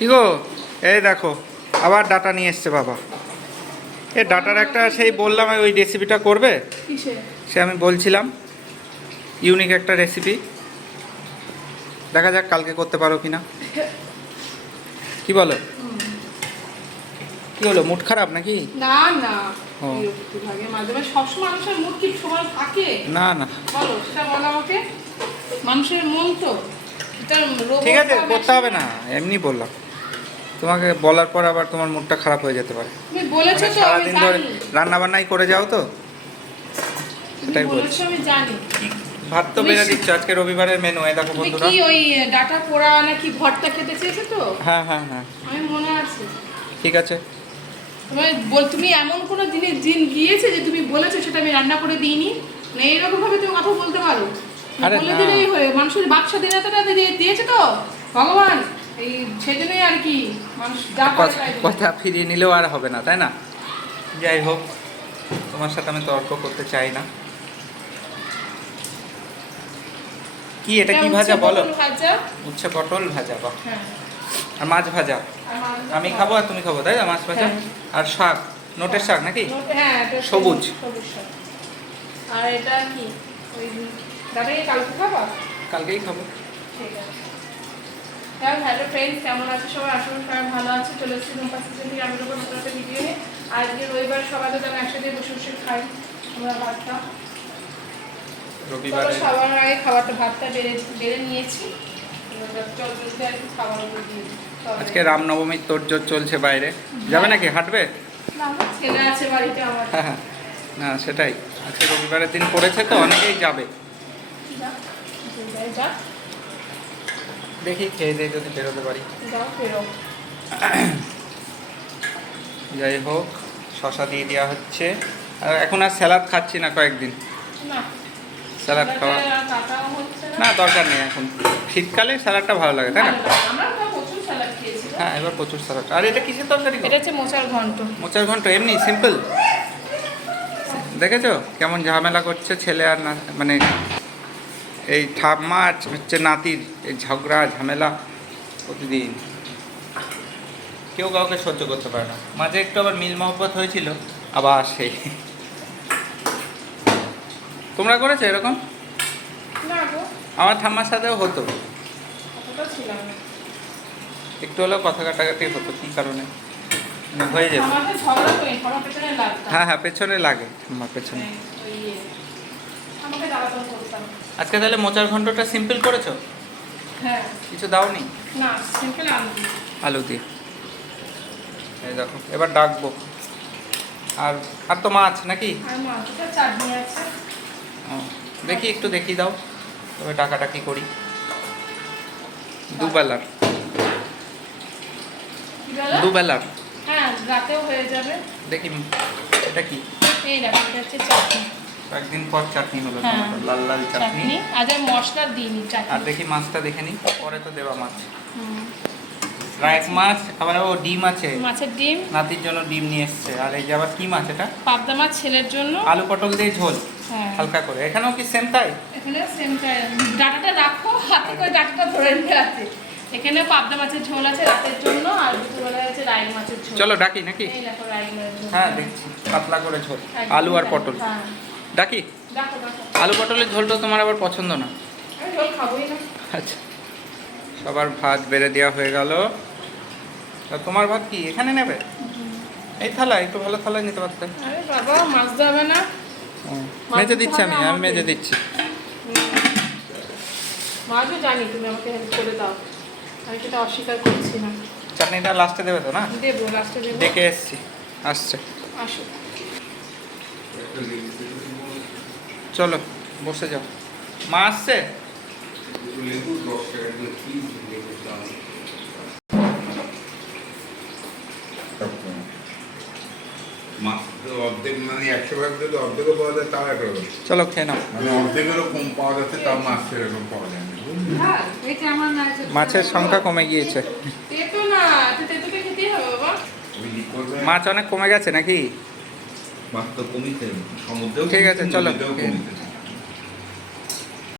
কি গো, এই দেখো আবার ডাটা নিয়ে এসছে বাবা। এই ডাটার একটা সেই বললাম ওই রেসিপিটা করবে, সে আমি বলছিলাম ইউনিক একটা রেসিপি, দেখা যাক কালকে করতে পারো কিনা। কি বলো, কি হলো, মুড খারাপ নাকি? না না, বিরক্তি লাগে মাঝে মাঝে। সবসময় মানুষের মুড কি সময় থাকে? না না, বলো, সেটা বলো আমাকে। মানুষের মন তো ঠিক আছে, করতে হবে না, এমনি বললাম। তোমাকে বলার পর আবার তোমার মুডটা খারাপ হয়ে যেতে পারে। তুমি বলেছো তো, আমি সারাদিন ধরে জানি। রান্না বান্নাই করে যাও তো, সেটাই তুমি বলেছো, আমি জানি। ভাত তো বেড়ে দিচ্ছ, আজকে রবিবারের মেনু। এই দেখো বন্ধুরা, কি ওই ডাটা পোড়া নাকি ভর্তা খেতে চেয়েছো তো? হ্যাঁ হ্যাঁ হ্যাঁ, আমি মনে আছে। ঠিক আছে। তুমি এমন কোনো জিনিস দিন গিয়েছে যে তুমি বলেছো সেটা আমি রান্না করে দিইনি? মানে এইরকম ভাবে তুমি কথা বলতে পারো? আরে বলে না, দিলেই হয়। মানুষের বাক্সা দিনাটা দিয়েছে তো ভগবান, এই সেজন্যই আর কি মানুষ যা করে তাই বলে। কথা ফিরিয়ে নিলেও আর হবে না, তাই না? যাই হোক, তোমার সাথে আমি তর্ক করতে চাই না। কি এটা, কি ভাজা বলো? উচ্ছে পটল ভাজা, বাহ। হ্যাঁ, আর মাছ ভাজা আমি খাবো আর তুমি খাবো, তাই না? মাছ ভাজা আর শাক, নোটের শাক নাকি? হ্যাঁ, এটা সবুজ। সবুজ শাক। আর এটা কি ওই দাদাকে কালকে খাবা? কালকেই খাবো। ঠিক আছে। হ্যালো ফ্রেন্ডস, কেমন আছে সবাই? আসলে সবাই ভালো আছে। চলে এসেছি ধূমপাস কিচেন থেকে আমি যখন নতুন একটা ভিডিও নিয়ে। আজকে রবিবার, সবাই তো আমি একসাথে বসে বসে খাই আমরা ভাতটা। রবিবারে সবার আগে ভাতটা বেড়ে নিয়েছি। চল বলতে আর কি খাবার দিয়ে দিই। আজকে রামনবমীর তোড়জোড় চলছে বাইরে, যাবে নাকি, হাঁটবে? না, আমার ছেলে আছে বাড়িতে আমার। হ্যাঁ, না সেটাই, আজকে রবিবারের দিন পড়েছে তো অনেকেই যাবে। যা, দেখি খেয়ে দিয়ে যদি বেরোতে পারি। যাও ফেরো। যাই হোক, শশা দিয়ে দেওয়া হচ্ছে। আর এখন আর স্যালাড খাচ্ছি না কয়েকদিন। না, স্যালাড খাওয়া কাটাও হচ্ছে না, দরকার নেই এখন। শীতকালে স্যালাডটা ভালো লাগে, তাই না? আমরা প্রচুর স্যালাড খেয়েছি। হ্যাঁ, এবার প্রচুর স্যালাড। আর এটা কিসের তরকারি? এটা হচ্ছে মোচার ঘন্ট। মোচার ঘন্ট, এমনি সিম্পল। দেখেছো কেমন ঝামেলা করছে ছেলে আর না, মানে এই ঠাম্মা আর হচ্ছে নাতির এই ঝগড়া ঝামেলা প্রতিদিন, কেউ কাউকে সহ্য করতে পারে না। মাঝে একটু আবার মিল মহব্বত হয়েছিল, আবার সেই। তোমরা করেছো এরকম? না গো, আমার ঠাম্মার সাথেও হতো, অতটা ছিলাম না। একটু হলেও কথা কাটাকাটি হতো, কী কারণে হয়ে যেত। আমাদের ঝগড়া করি, আমার পেছনে লাগতো। হ্যাঁ হ্যাঁ, পেছনে লাগে, ঠাম্মার পেছনে। আমাকে জ্বালাতন করতাম। আজকে তাহলে মোচার ঘন্টটা সিম্পল করেছো? হ্যাঁ। কিছু দাওনি? না, সিম্পল আলু। আলু দিয়ে। এই দেখো, এবার ডাকবো। আর আর তো মাছ নাকি? আর মাছটা চাটনি আছে। ও, দেখি একটু দেখিয়ে দাও, তবে টাকাটা কি করি। দুবেলার, কি বলো? দুবেলার। হ্যাঁ, রাতেও হয়ে যাবে। দেখি এটা কি। এই দেখো, এটা হচ্ছে চাটনি। কয়েকদিন পর চাটনি হলো, হ্যাঁ, তোমার লাল লাল চাটনি। আজ আর মশলা দিইনি চাটনি। আর দেখি মাছটা দেখে নি, পরে তো দেবা মাছ। রাইস মাছ, আবার ও ডিম আছে, মাছের ডিম। নাতির জন্য ডিম নিয়ে এসছে। আর এই যে আবার কি মাছ এটা? পাবদা মাছ ছেলের জন্য। আলু পটল দিয়ে ঝোল, হ্যাঁ, হালকা করে। এখানেও কি সেম তাই? এখানে সেমটাই। ডাটাটা রাখো, হাতে করে ডাটাটা ধরে নিয়ে আছে। এখানে পাবদা মাছের ঝোল আছে রাতের জন্য, আর দুপুরবেলায় আছে রাই মাছের ঝোল। চলো ডাকি নাকি? এই দেখো রাই মাছের ঝোল। হ্যাঁ দেখছি, পাতলা করে ঝোল, একদম আলু আর তাই। পটল। হ্যাঁ, ডাকি? দেখো দেখো। আলু পটলের ঝোলটা তোমার আবার পছন্দ না? আমি ঝোল খাবোই না। আচ্ছা, সবার ভাত বেড়ে দেওয়া হয়ে গেল। তা তোমার ভাত কি এখানে নেবে? এই থালা, একটু ভালো থালা নিতে পারতে। আরে বাবা, মাছ যাবে না। মেজে দিচ্ছি, আমি মেজে দিচ্ছি। মাছও জানি, তুমি আমাকে হেল্প করে দাও, আমি সেটা অস্বীকার করছি না। চাটনিটা লাস্টে দেবে তো না? দেবো, লাস্টে দেবো। ডেকে এসছি, আসছে। আসো। চলো বসে যাও, মা আসছে। মাছ তো অর্ধেক, মানে 100 ভাগ যদি অর্ধেকও পাওয়া যায় তাও একটা ব্যাপার। চলো খেয়ে নাও। মানে অর্ধেকেরও কম পাওয়া যাচ্ছে, তাও মাছ সেরকম পাওয়া যায় না। হ্যাঁ, এটা আমার না। মাছের সংখ্যা কমে গিয়েছে। তেতো না, তেতোটা খেতেই হবে বাবা। ওই কি করবে? মাছ অনেক কমে গেছে নাকি? মাছ তো কমিতে, সমুদ্রেও ঠিক আছে, কমিতে, চলো। নদীতেও কমিতে।